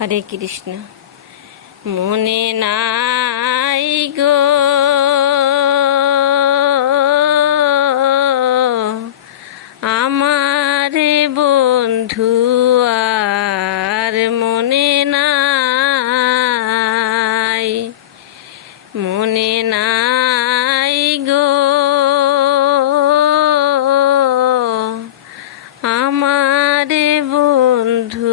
হরে কৃষ্ণ। মনে নাই গো। আমারে বন্ধু আর মনে নাই মনে নাই গো। আমারে বন্ধু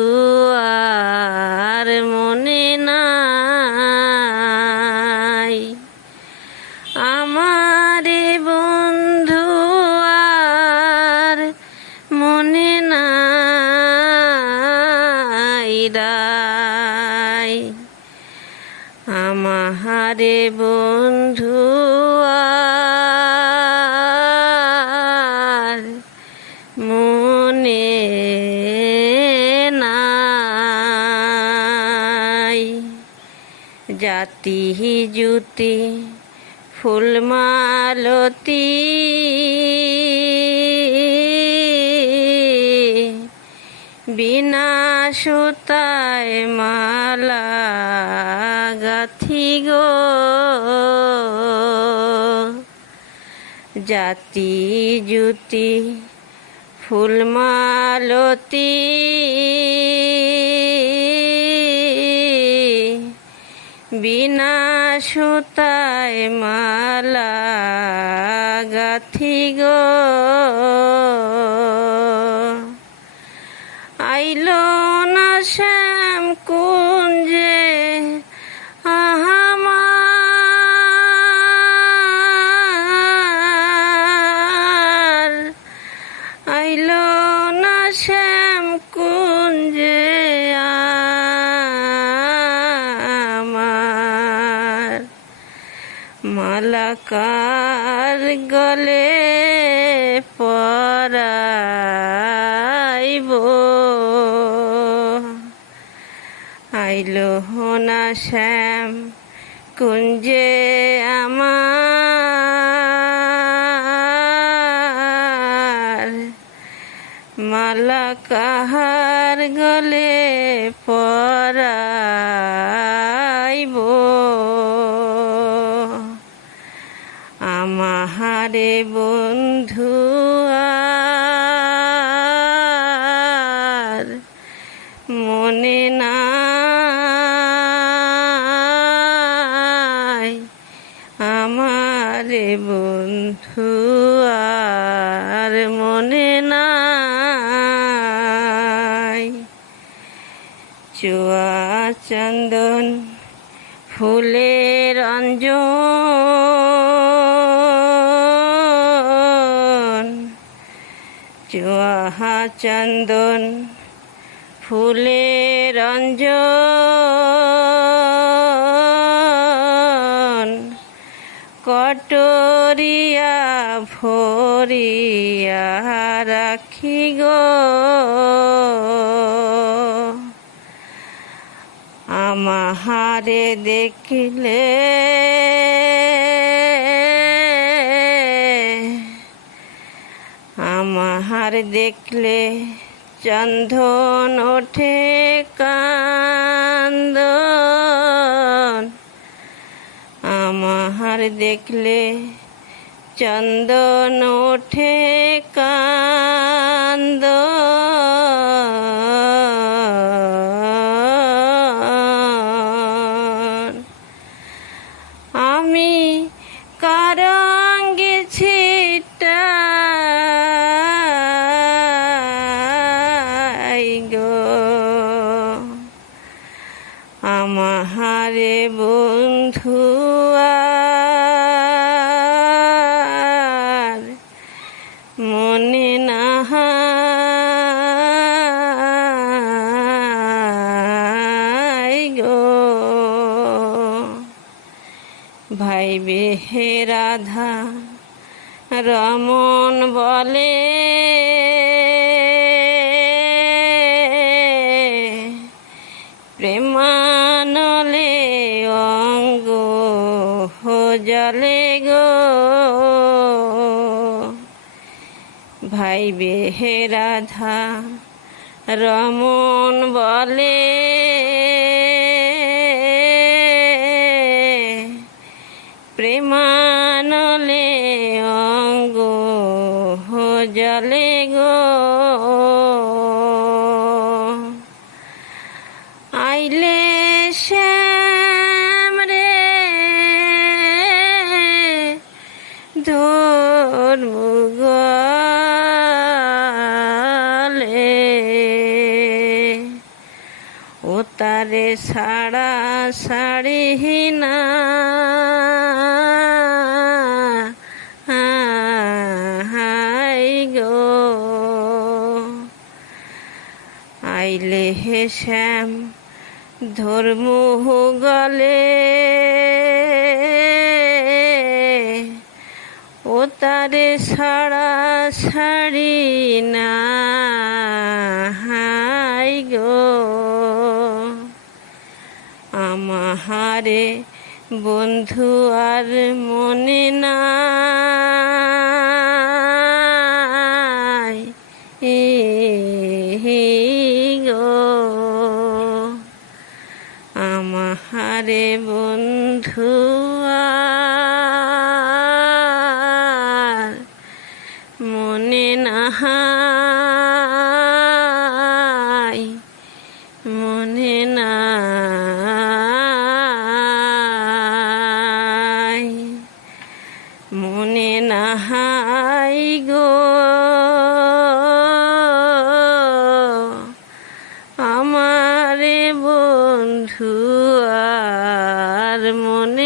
জাতি জুতি ফুলমালতি বিনা সুতায় মালা গাথি গো। জাতি জুতি ফুলমালতি বিনা সুতায় মালা গাথি গো। আইলো না মালাকার গলে পরাইব। আইলো না শ্যাম কুঞ্জে আমার। মালা কাহার গলে পরাইব। আমাহারে বন্ধু আর মনে নাই আমারে বন্ধু আর মনে নাই। চুয়া চন্দন ফুলের অঞ্জন চন্দন ফুলের অঞ্জন কটরিয়া ভরিয়া রাখি গো। আমাহারে দেখিলে আমাহার দেখলে চন্দন ওঠে কান্দন। আমার দেখলে চন্দন ওঠে কান্দন। ভাই বেহে রাধা রমন বলে। প্রেমানলে অঙ্গ জলে গো। ভাইবে হে রাধা রমন বলে। তারে সাড়া সাড়ি না। হাই গো। আইলে হে শ্যাম, ধর্ম গলে। ও তারে সাড়া সাড়ি না হাই গো আমাহারে বন্ধু আর মনে এ গো আমাহারে বন্ধু আমার বন্ধু আর মনে